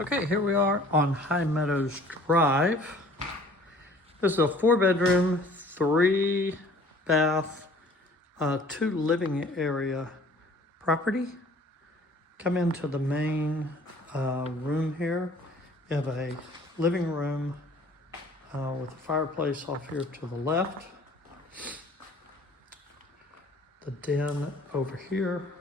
Okay, here we are on High Meadows Drive. This is a 4-bedroom, 3-bath, 2 living area property. Come into the main room here. You have a living room with a fireplace off here to the left. The den over here.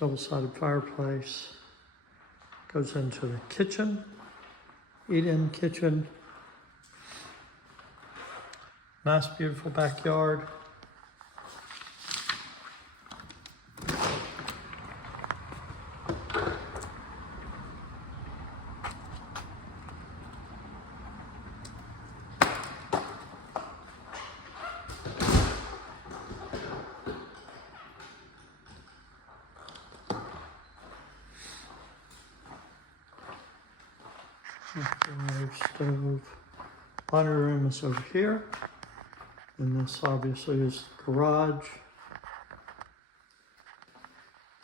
Double-sided fireplace. Goes into the kitchen, eat-in kitchen. Nice, beautiful backyard. Stove. Laundry room is over here. And this obviously is the garage.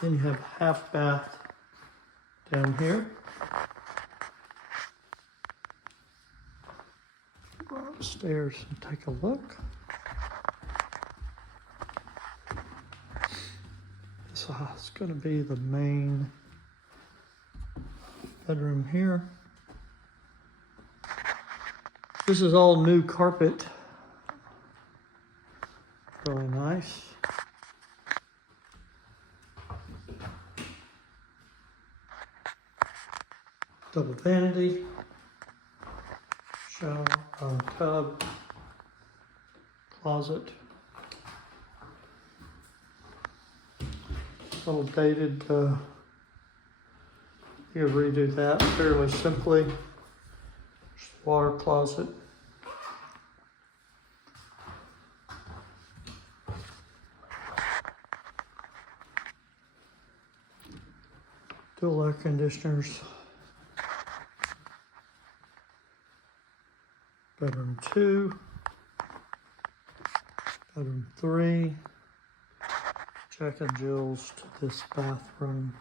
Then you have a half bath down here. Go upstairs and take a look. This is going to be the main bedroom here. This is all new carpet. Really nice. Double vanity. Shower, tub. Closet. Little dated, you can redo that fairly simply. Water closet. Dual air conditioners. Bedroom 2. Bedroom 3. Jack and Jill's to this bathroom.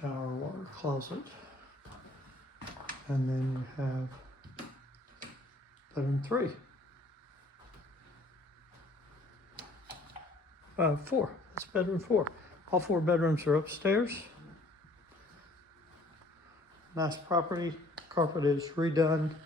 Shower, water closet. And then you have bedroom 3. 4. That's bedroom 4. All 4 bedrooms are upstairs. Nice property. Carpet is redone.